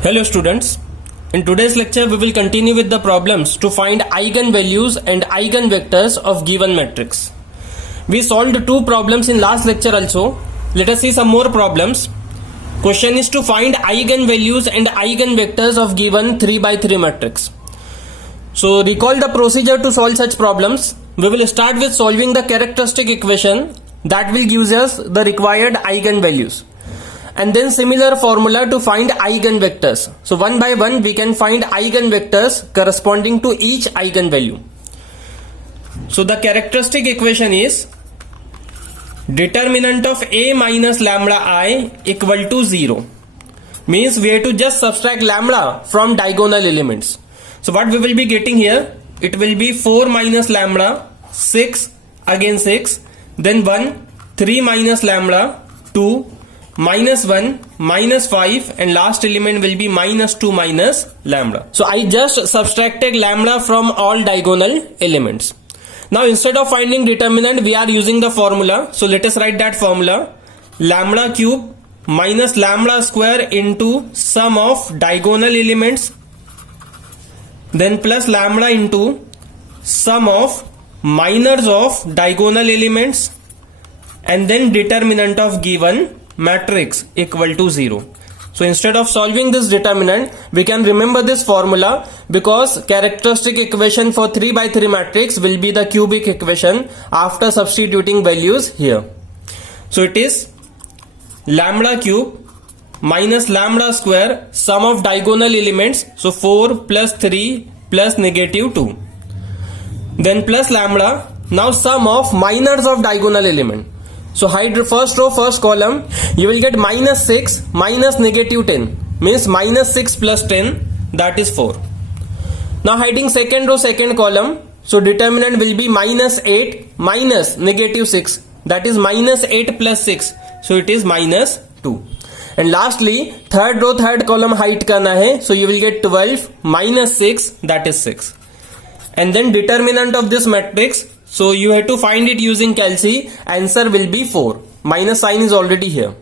Hello students, in today's lecture we will continue with the problems to find eigenvalues and eigenvectors of given matrix. We solved two problems in last lecture also. Let us see some more problems. Question is to find eigenvalues and eigenvectors of given 3 by 3 matrix. So recall the procedure to solve such problems. We will start with solving the characteristic equation that will give us the required eigenvalues. And then similar formula to find eigenvectors. So one by one we can find eigenvectors corresponding to each eigenvalue. So the characteristic equation is determinant of A minus lambda I equal to 0. Means we have to just subtract lambda from diagonal elements. So what we will be getting here, it will be 4 minus lambda, 6, again 6, then 1, 3 minus lambda, 2, minus 1, minus 5, and last element will be minus 2 minus lambda. So I just subtracted lambda from all diagonal elements. Now instead of finding determinant, we are using the formula. So let us write that formula. Lambda cube minus lambda square into sum of diagonal elements, then plus lambda into sum of minors of diagonal elements, and then determinant of given matrix equal to 0. So instead of solving this determinant, we can remember this formula because characteristic equation for 3 by 3 matrix will be the cubic equation after substituting values here. So it is lambda cube minus lambda square sum of diagonal elements, so 4 plus 3 plus negative 2, then plus lambda, now sum of minors of diagonal element. So hide first row, first column, you will get minus 6 minus negative 10, means minus 6 plus 10, that is 4. Now hiding second row, second column, so determinant will be minus 8 minus negative 6, that is minus 8 plus 6, so it is minus 2. And lastly, third row, third column hide karna hai, so you will get 12 minus 6, that is 6. And then determinant of this matrix, so you have to find it using calci, answer will be 4. Minus sign is already here.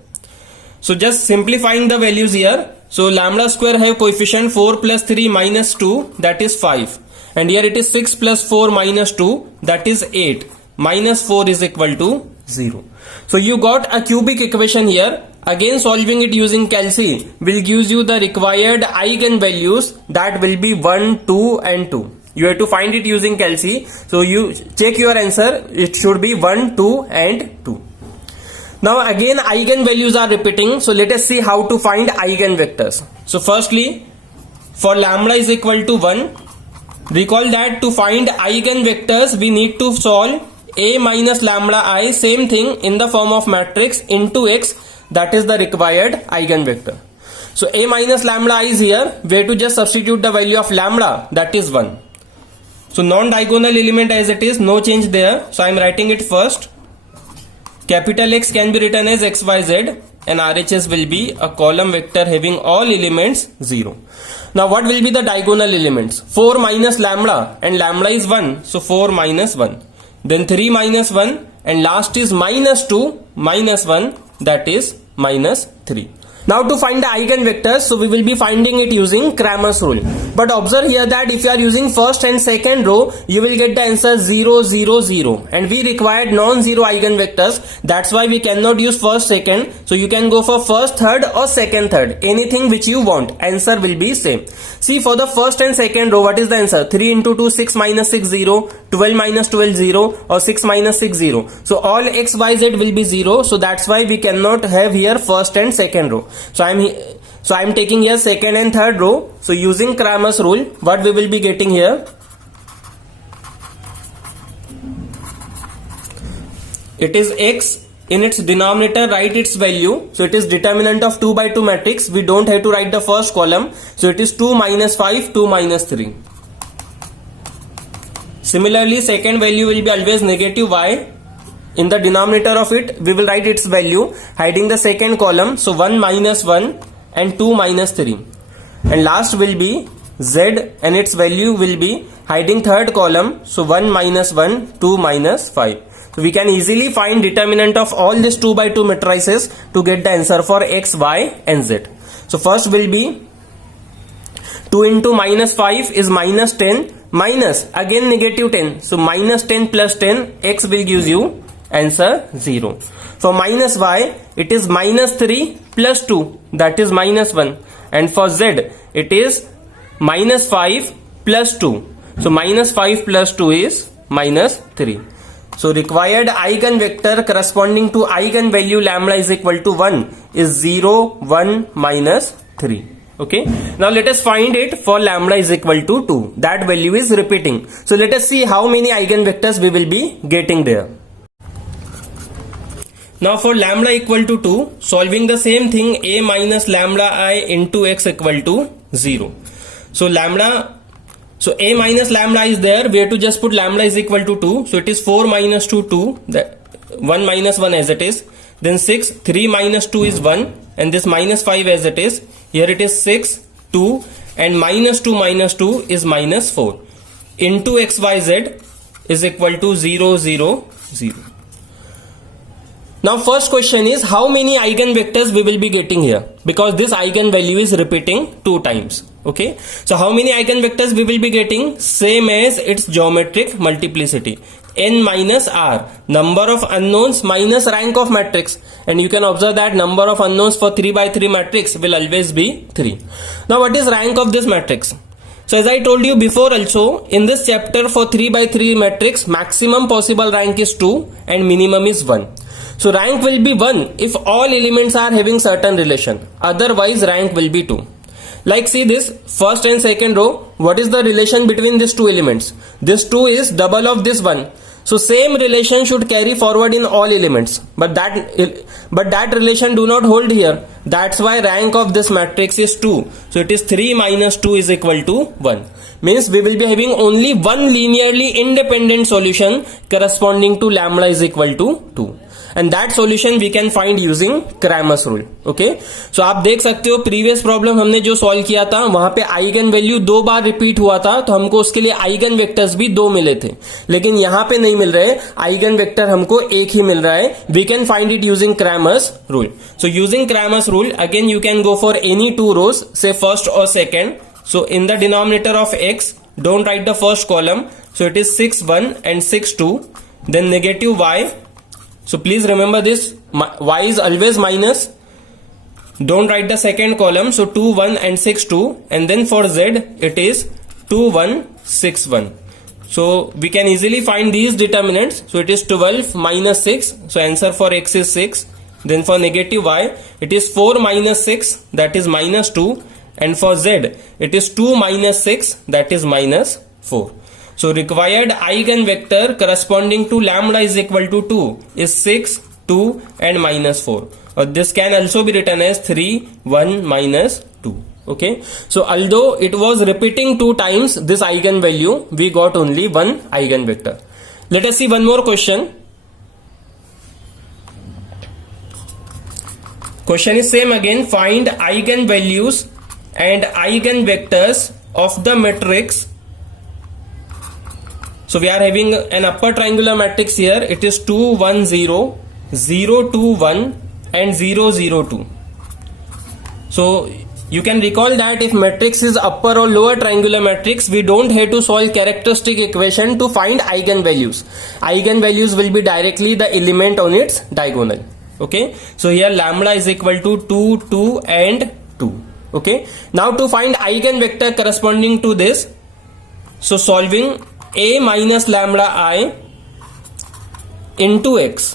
So just simplifying the values here. So lambda square have coefficient 4 plus 3 minus 2, that is 5. And here it is 6 plus 4 minus 2, that is 8. Minus 4 is equal to 0. So you got a cubic equation here. Again solving it using calci will give you the required eigenvalues, that will be 1, 2 and 2. You have to find it using calci. So you check your answer. It should be 1, 2 and 2. Now again eigenvalues are repeating. So let us see how to find eigenvectors. So firstly, for lambda is equal to 1, recall that to find eigenvectors we need to solve A minus lambda I, same thing in the form of matrix into X, that is the required eigenvector. So A minus lambda I is here. We have to just substitute the value of lambda, that is 1. So non-diagonal element as it is, no change there. So I am writing it first. Capital X can be written as XYZ and RHS will be a column vector having all elements 0. Now what will be the diagonal elements? 4 minus lambda, and lambda is 1. So 4 minus 1. Then 3 minus 1, and last is minus 2 minus 1, that is minus 3. Now to find the eigenvectors, so we will be finding it using Cramer's rule. But observe here that if you are using first and second row, you will get the answer 0, 0, 0. And we required non-zero eigenvectors. That's why we cannot use first, second. So you can go for first, third or second, third. Anything which you want. Answer will be same. See, for the first and second row, what is the answer? 3 into 2, 6 minus 6, 0. 12 minus 12, 0. Or 6 minus 6, 0. So all x, y, z will be 0. So that's why we cannot have here first and second row. So I am taking here second and third row. So using Cramer's rule, what we will be getting here? It is x, in its denominator write its value. So it is determinant of 2 by 2 matrix. We don't have to write the first column. So it is 2 minus 5, 2 minus 3. Similarly, second value will be always negative y. In the denominator of it, we will write its value, hiding the second column. So 1 minus 1 and 2 minus 3. And last will be z, and its value will be hiding third column. So 1 minus 1, 2 minus 5. So we can easily find determinant of all these 2 by 2 matrices to get the answer for x, y and z. So first will be 2 into minus 5 is minus 10 minus again negative 10. So minus 10 plus 10, x will gives you answer 0. For minus y, it is minus 3 plus 2, that is minus 1. And for z, it is minus 5 plus 2. So minus 5 plus 2 is minus 3. So required eigenvector corresponding to eigenvalue lambda is equal to 1 is 0, 1, minus 3. Okay. Now let us find it for lambda is equal to 2. That value is repeating. So let us see how many eigenvectors we will be getting there. Now for lambda equal to 2, solving the same thing, a minus lambda I into x equal to 0. So a minus lambda is there, we have to just put lambda is equal to 2. So it is 4 minus 2, 2, that 1 minus 1 as it is. Then 6, 3 minus 2 is 1, and this minus 5 as it is. Here it is 6, 2, and minus 2 is minus 4. Into xyz is equal to 0, 0, 0. Now first question is how many eigenvectors we will be getting here, because this eigenvalue is repeating 2 times. Okay, so how many eigenvectors we will be getting? Same as its geometric multiplicity, n minus r, number of unknowns minus rank of matrix, and you can observe that number of unknowns for 3 by 3 matrix will always be 3. Now what is rank of this matrix? So as I told you before also, in this chapter for 3 by 3 matrix, maximum possible rank is 2 and minimum is 1. So rank will be 1 if all elements are having certain relation, otherwise rank will be 2. Like see this first and second row, what is the relation between these two elements? This 2 is double of this 1. So same relation should carry forward in all elements, but that relation do not hold here. That's why rank of this matrix is 2. So it is 3 minus 2 is equal to 1. Means we will be having only one linearly independent solution corresponding to lambda is equal to 2. And that solution we can find using Cramer's rule. Okay, so आप देख सकते हो previous problem हमने जो solve किया था वहां पे आइगन वैल्यू 2 बार रिपीट हुआ था, तो हमको उसके लिए आइगन वेक्टर्स भी 2 मिले थे, लेकिन यहां पे नहीं मिल रहे, आइगन वेक्टर हमको एक ही मिल रहा है. We can find it using Cramer's rule. So using Cramer's rule, again you can go for any 2 rows, say first or second. So in the denominator of x, don't write the first column. So it is 6, 1 and 6, 2. Then negative y. So please remember this, y is always minus. Don't write the second column. So 2, 1 and 6, 2. And then for z, it is 2, 1, 6, 1. So we can easily find these determinants. So it is 12 minus 6. So answer for x is 6. Then for negative y, it is 4 minus 6, that is minus 2. And for z, it is 2 minus 6, that is minus 4. So required eigenvector corresponding to lambda is equal to 2 is 6, 2 and minus 4. Or this can also be written as 3, 1, minus 2. Okay. So although it was repeating 2 times this eigenvalue, we got only one eigenvector. Let us see one more question. Question is same again. Find eigenvalues and eigenvectors of the matrix. So we are having an upper triangular matrix here. It is 2, 1, 0, 0, 2, 1 and 0, 0, 2. So you can recall that if matrix is upper or lower triangular matrix, we don't have to solve characteristic equation to find eigenvalues. Eigenvalues will be directly the element on its diagonal. Okay. So here lambda is equal to 2, 2 and 2. Okay. Now to find eigenvector corresponding to this, so solving a minus lambda I into x,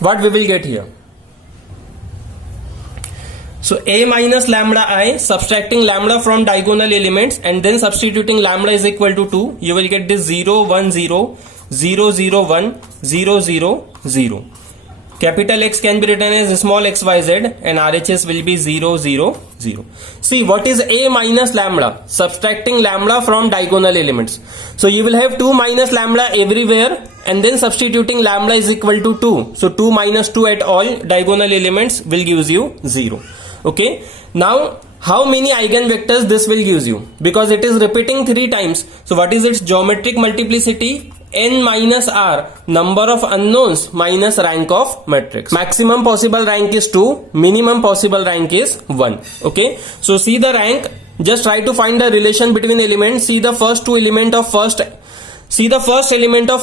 what we will get here? So a minus lambda I, subtracting lambda from diagonal elements and then substituting lambda is equal to 2, you will get this 0, 1, 0, 0, 0, 1, 0, 0, 0. Capital X can be written as small xyz and RHS will be 0, 0, 0. See what is a minus lambda? Subtracting lambda from diagonal elements. So you will have 2 minus lambda everywhere and then substituting lambda is equal to 2. So 2 minus 2 at all diagonal elements will gives you 0. Okay. Now how many eigenvectors this will gives you? Because it is repeating 3 times. So what is its geometric multiplicity? N minus R, number of unknowns minus rank of matrix. Maximum possible rank is 2, minimum possible rank is 1. Okay. So see the rank just try to find the relation between elements. See the first element of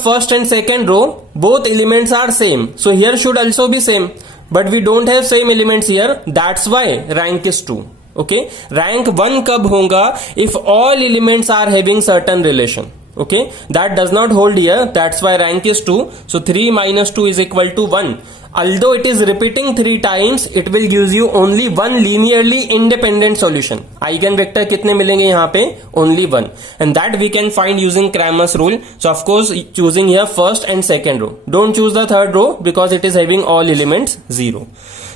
first and second row. Both elements are same. So here should also be same. But we don't have same elements here. That's why rank is 2. Okay. Rank 1 कब होगा? If all elements are having certain relation. Okay. That does not hold here. That's why rank is 2. So 3 minus 2 is equal to 1. Although it is repeating 3 times, it will give you only one linearly independent solution. Eigenvector कितने मिलेंगे यहाँ पे? Only one. And that we can find using Cramer's rule. So of course choosing here first and second row. Don't choose the third row because it is having all elements 0.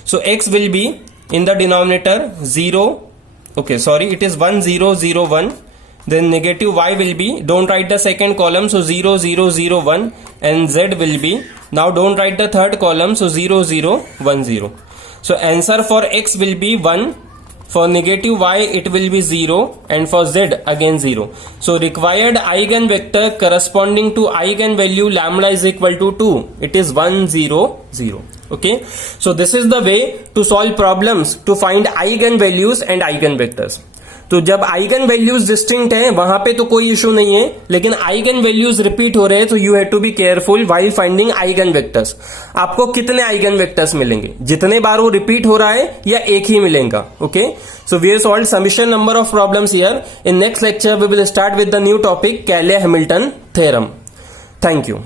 So x will be in the denominator 0. Okay, sorry, it is 1 0 0 1. Then negative y will be, don't write the second column, so 0 0 0 1, and z will be, now don't write the third column, so 0 0 1 0. So answer for x will be 1, for negative y it will be 0, and for z again 0. So required eigenvector corresponding to eigenvalue lambda is equal to 2. It is 1 0 0. Okay, so this is the way to solve problems to find eigenvalues and eigenvectors. तो जब eigen values distinct है वहां पे तो कोई issue नहीं है, लेकिन आइगन वैल्यूज रिपीट हो रहे हैं तो you have to be careful while finding eigen vectors. आपको कितने आइगन वेक्टर्स मिलेंगे? जितने बार वो रिपीट हो रहा है या एक ही मिलेगा. Okay, so we have solved summation number of problems here. In next lecture we will start with the new topic Cayley Hamilton theorem. Thank you.